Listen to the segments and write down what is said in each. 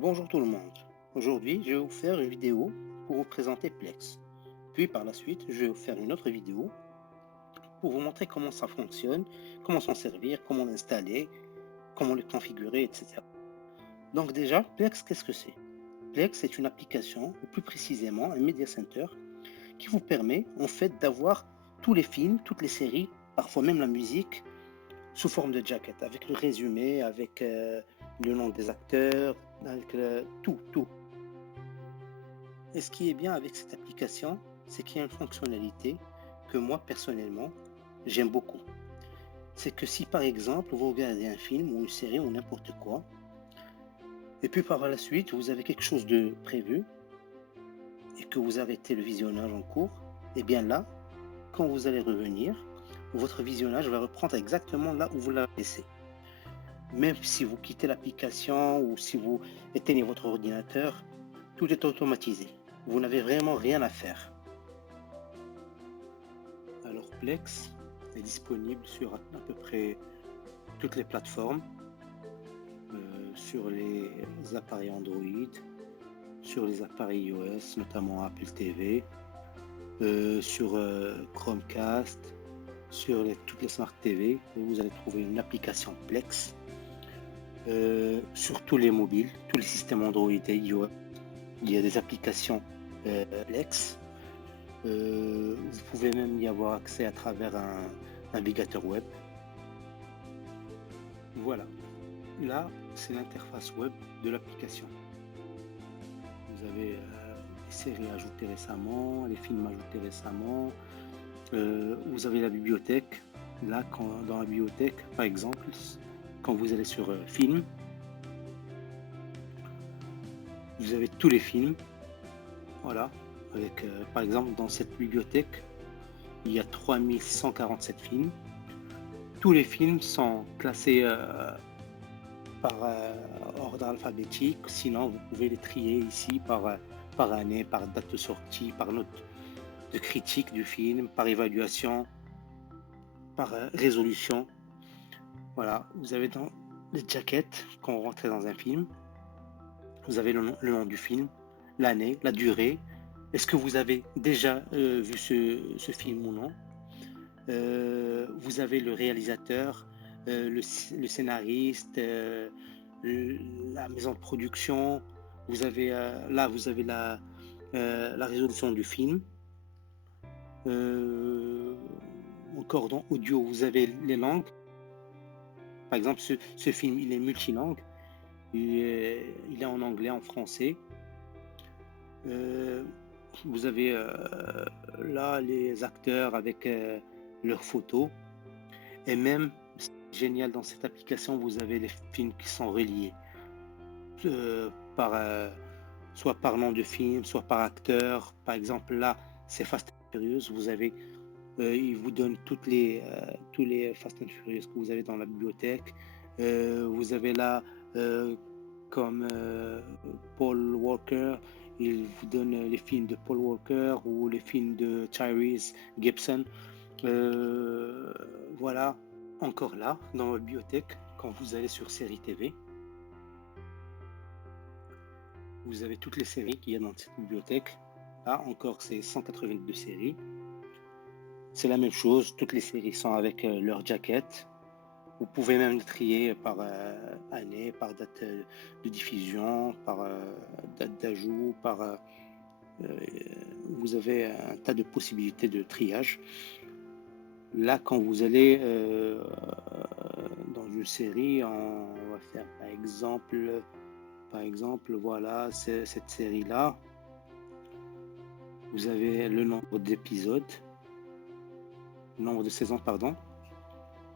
Bonjour tout le monde. Aujourd'hui, je vais vous faire une vidéo pour vous présenter Plex. Puis par la suite, je vais vous faire une autre vidéo pour vous montrer comment ça fonctionne, comment s'en servir, comment l'installer, comment le configurer, etc. Donc déjà, Plex, qu'est-ce que c'est? Plex, c'est une application, ou plus précisément un media center, qui vous permet en fait d'avoir tous les films, toutes les séries, parfois même la musique, sous forme de jacket, avec le résumé, avec le nom des acteurs, avec tout. Et ce qui est bien avec cette application, c'est qu'il y a une fonctionnalité que moi, personnellement, j'aime beaucoup. C'est que si par exemple, vous regardez un film ou une série ou n'importe quoi, et puis par la suite, vous avez quelque chose de prévu et que vous arrêtez le visionnage en cours, et bien là, quand vous allez revenir, votre visionnage va reprendre exactement là où vous l'avez laissé. Même si vous quittez l'application ou si vous éteignez votre ordinateur, tout est automatisé. Vous n'avez vraiment rien à faire. Alors Plex est disponible sur à peu près toutes les plateformes, sur les appareils Android, sur les appareils iOS, notamment Apple TV, sur Chromecast, sur toutes les Smart TV. Vous allez trouver une application Plex. Sur tous les mobiles, tous les systèmes Android et iOS, il y a des applications Plex. Vous pouvez même y avoir accès à travers un navigateur web. Voilà. Là, c'est l'interface web de l'application. Vous avez les séries ajoutées récemment, les films ajoutés récemment. Vous avez la bibliothèque. Là, dans la bibliothèque, par exemple, quand vous allez sur Film, vous avez tous les films. Voilà. Avec, par exemple, dans cette bibliothèque, il y a 3147 films. Tous les films sont classés par ordre alphabétique. Sinon, vous pouvez les trier ici par année, par date de sortie, par note de critique du film, par évaluation, par résolution. Voilà, vous avez dans les jackets quand on rentre dans un film. Vous avez le nom du film, l'année, la durée. Est-ce que vous avez déjà vu ce film ou non? Vous avez le réalisateur, le scénariste, la maison de production. Vous avez là, vous avez la résolution du film. Euh, Encore dans audio, vous avez les langues. Par exemple, ce film, il est multilingue. Il est en anglais, en français. Euh, Vous avez là les acteurs avec leurs photos. Et même, c'est génial dans cette application, vous avez les films qui sont reliés. Par, soit par nom de film, soit par acteur. Par exemple, là, c'est Fast and Furious. Vous avez, il vous donne tous les Fast and Furious que vous avez dans la bibliothèque. Vous avez là, comme Paul Walker, il vous donne les films de Paul Walker ou les films de Tyrese Gibson. Euh, voilà, encore là, dans la bibliothèque, quand vous allez sur Série TV, vous avez toutes les séries qu'il y a dans cette bibliothèque. Là, encore, c'est 182 séries. C'est la même chose, toutes les séries sont avec leur jacket. Vous pouvez même les trier par année, par date de diffusion, par date d'ajout, vous avez un tas de possibilités de triage. Là, quand vous allez dans une série, on va faire par exemple, voilà, cette série-là. Vous avez le nombre d'épisodes, le nombre de saisons, pardon.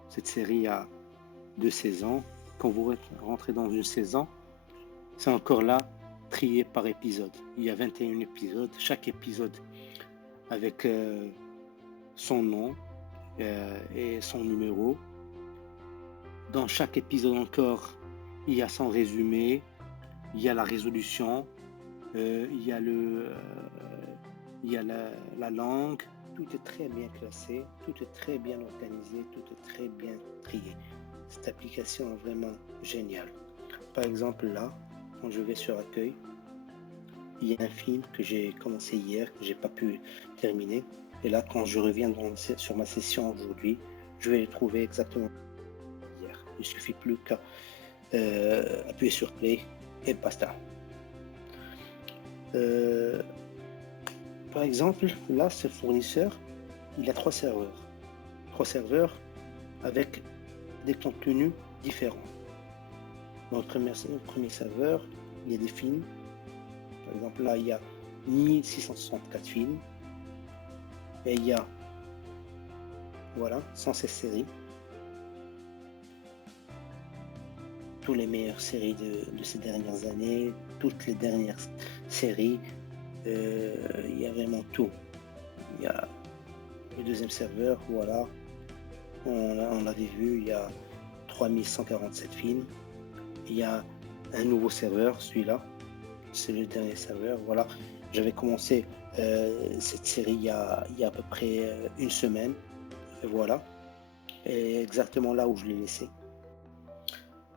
Cette série a 2 saisons. Quand vous rentrez dans une saison, c'est encore là, trié par épisode. Il y a 21 épisodes, chaque épisode avec son nom et son numéro. Dans chaque épisode encore, il y a son résumé, il y a la résolution, il y a la langue. Tout est très bien classé, tout est très bien organisé, tout est très bien trié. Cette application est vraiment géniale. Par exemple là, quand je vais sur accueil, il y a un film que j'ai commencé hier, que j'ai pas pu terminer. Et là, quand je reviens sur ma session aujourd'hui, je vais le trouver exactement hier. Il suffit plus qu'à appuyer sur play et basta. Par exemple, là, ce fournisseur, il a 3 serveurs. 3 serveurs avec des contenus différents. Dans le premier serveur, il y a des films. Par exemple, là, il y a 1664 films. Et il y a, voilà, 116 séries. Toutes les meilleures séries de ces dernières années, toutes les dernières séries. Il y a vraiment tout. Il y a le deuxième serveur, voilà. On l'avait vu, il y a 3147 films. Il y a un nouveau serveur, celui-là. C'est le dernier serveur, voilà. J'avais commencé cette série il y a à peu près une semaine. Et voilà. Et exactement là où je l'ai laissé.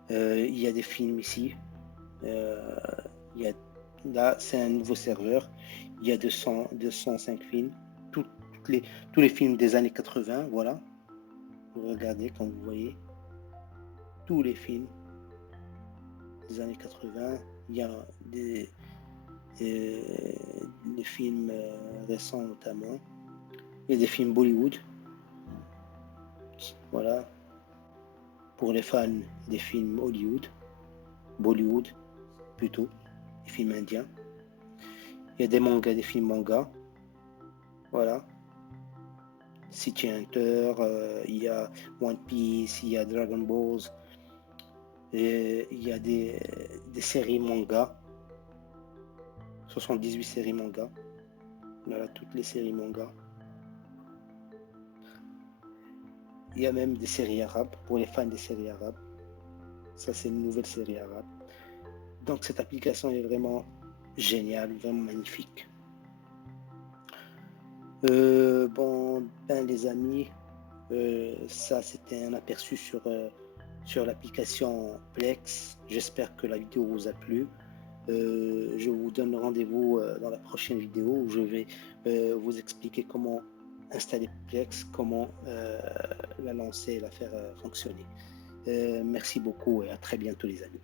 Il y a des films ici. Là, c'est un nouveau serveur. Il y a 205 films. Tous les films des années 80, voilà. Vous regardez, comme vous voyez. Tous les films des années 80. Il y a des films récents notamment. Il y a des films Bollywood. Voilà. Pour les fans des films Bollywood plutôt, des films indiens. Il y a des mangas, des films mangas. Voilà. City Hunter, il y a One Piece, il y a Dragon Balls, et il y a des séries manga. 78 séries manga. Voilà, toutes les séries manga. Il y a même des séries arabes, pour les fans des séries arabes. Ça, c'est une nouvelle série arabe. Donc, cette application est vraiment géniale, vraiment magnifique. Bon, ben les amis, ça c'était un aperçu sur l'application Plex. J'espère que la vidéo vous a plu. Je vous donne rendez-vous dans la prochaine vidéo où je vais vous expliquer comment installer Plex, comment la lancer et la faire fonctionner. Merci beaucoup et à très bientôt les amis.